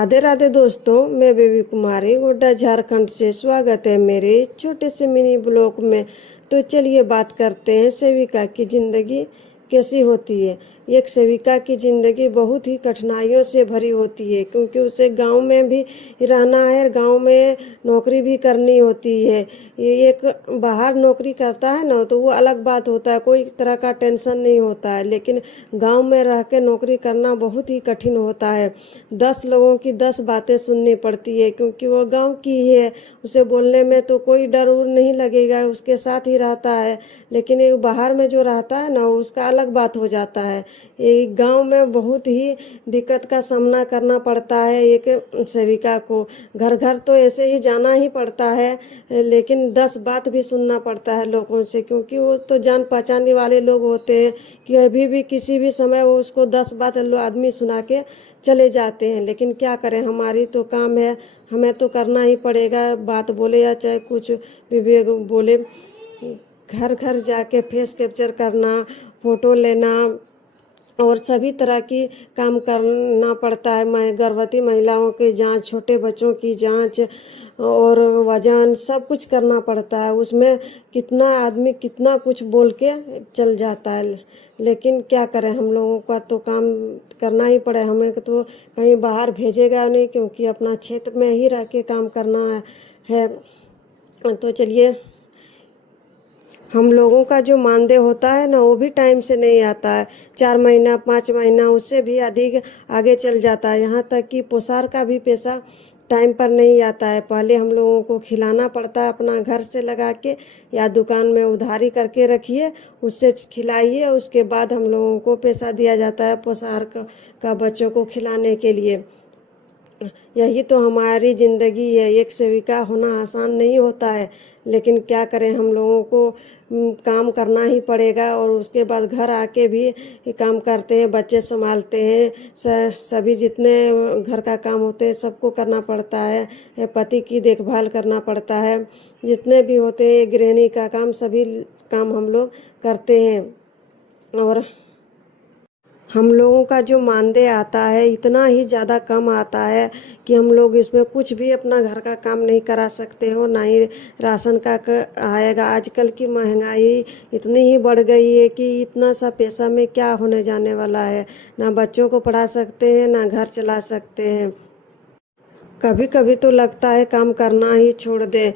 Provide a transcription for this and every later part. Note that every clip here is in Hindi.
राधे राधे दोस्तों, मैं बेबी कुमारी गोड्डा झारखंड से स्वागत है मेरे छोटे से मिनी ब्लॉग में। तो चलिए बात करते हैं सेविका की ज़िंदगी कैसी होती है। एक सेविका की ज़िंदगी बहुत ही कठिनाइयों से भरी होती है, क्योंकि उसे गांव में भी रहना है, गांव में नौकरी भी करनी होती है। ये एक बाहर नौकरी करता है ना, तो वो अलग बात होता है, कोई तरह का टेंशन नहीं होता है। लेकिन गांव में रह के नौकरी करना बहुत ही कठिन होता है। 10 लोगों की 10 बातें सुननी पड़ती है, क्योंकि वो गांव की ही है। उसे बोलने में तो कोई डर उर नहीं लगेगा, उसके साथ ही रहता है। लेकिन ये बाहर में जो रहता है ना, उसका अलग बात हो जाता है। ये गांव में बहुत ही दिक्कत का सामना करना पड़ता है एक सेविका को। घर घर तो ऐसे ही जाना ही पड़ता है, लेकिन 10 बात भी सुनना पड़ता है लोगों से, क्योंकि वो तो जान पहचानने वाले लोग होते हैं कि अभी भी किसी भी समय वो उसको 10 बात आदमी सुना के चले जाते हैं। लेकिन क्या करें, हमारी तो काम है, हमें तो करना ही पड़ेगा। बात बोले या चाहे कुछ विवेक बोले, घर घर जाके फेस कैप्चर करना, फ़ोटो लेना और सभी तरह की काम करना पड़ता है। मैं गर्भवती महिलाओं की जांच, छोटे बच्चों की जांच और वजन सब कुछ करना पड़ता है। उसमें कितना आदमी कितना कुछ बोल के चल जाता है। लेकिन क्या करें, हम लोगों का तो काम करना ही पड़े। हमें तो कहीं बाहर भेजेगा नहीं, क्योंकि अपना क्षेत्र में ही रह के काम करना है। तो चलिए, हम लोगों का जो मानदेय होता है ना, वो भी टाइम से नहीं आता है। 4 महीना 5 महीना उससे भी अधिक आगे चल जाता है। यहाँ तक कि पोसार का भी पैसा टाइम पर नहीं आता है। पहले हम लोगों को खिलाना पड़ता है अपना घर से लगा के, या दुकान में उधारी करके रखिए, उससे खिलाइए। उसके बाद हम लोगों को पैसा दिया जाता है पोसार का बच्चों को खिलाने के लिए। यही तो हमारी ज़िंदगी है। एक सेविका होना आसान नहीं होता है, लेकिन क्या करें, हम लोगों को काम करना ही पड़ेगा। और उसके बाद घर आके भी काम करते हैं, बच्चे संभालते हैं, सभी जितने घर का काम होते हैं सबको करना पड़ता है। पति की देखभाल करना पड़ता है, जितने भी होते हैं गृहिणी का काम, सभी काम हम लोग करते हैं। और हम लोगों का जो मानदेय आता है इतना ही ज़्यादा कम आता है कि हम लोग इसमें कुछ भी अपना घर का काम नहीं करा सकते हो, ना ही राशन का आएगा। आजकल की महंगाई इतनी ही बढ़ गई है कि इतना सा पैसा में क्या होने जाने वाला है। ना बच्चों को पढ़ा सकते हैं, ना घर चला सकते हैं। कभी कभी तो लगता है काम करना ही छोड़ दे,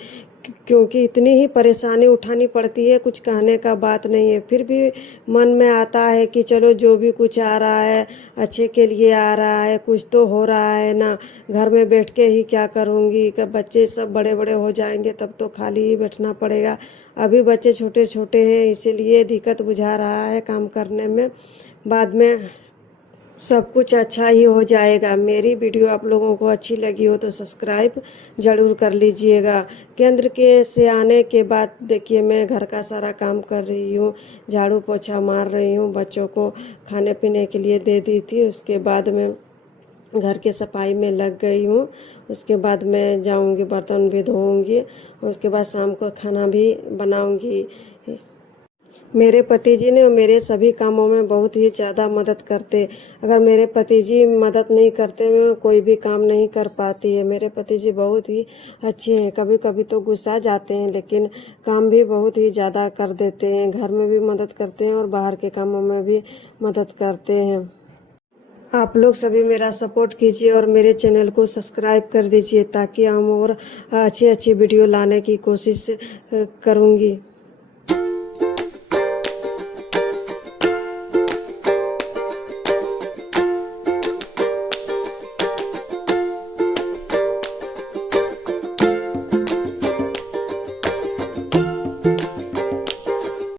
क्योंकि इतनी ही परेशानी उठानी पड़ती है, कुछ कहने का बात नहीं है। फिर भी मन में आता है कि चलो जो भी कुछ आ रहा है अच्छे के लिए आ रहा है, कुछ तो हो रहा है ना। घर में बैठ के ही क्या करूँगी, कब बच्चे सब बड़े बड़े हो जाएंगे तब तो खाली ही बैठना पड़ेगा। अभी बच्चे छोटे छोटे हैं, इसीलिए दिक्कत बुझा रहा है काम करने में। बाद में सब कुछ अच्छा ही हो जाएगा। मेरी वीडियो आप लोगों को अच्छी लगी हो तो सब्सक्राइब ज़रूर कर लीजिएगा। केंद्र के से आने के बाद देखिए, मैं घर का सारा काम कर रही हूँ, झाड़ू पोछा मार रही हूँ, बच्चों को खाने पीने के लिए दे दी थी। उसके बाद मैं घर के सफाई में लग गई हूँ। उसके बाद मैं जाऊँगी, बर्तन भी धोऊँगी, उसके बाद शाम को खाना भी बनाऊँगी। मेरे पतिजी ने मेरे सभी कामों में बहुत ही ज़्यादा मदद करते। अगर मेरे पतिजी मदद नहीं करते, मैं कोई भी काम नहीं कर पाती है। मेरे पतिजी बहुत ही अच्छे हैं। कभी कभी तो गुस्सा जाते हैं, लेकिन काम भी बहुत ही ज़्यादा कर देते हैं। घर में भी मदद करते हैं और बाहर के कामों में भी मदद करते हैं। आप लोग सभी मेरा सपोर्ट कीजिए और मेरे चैनल को सब्सक्राइब कर दीजिए, ताकि हम और अच्छी अच्छी वीडियो लाने की कोशिश करूँगी।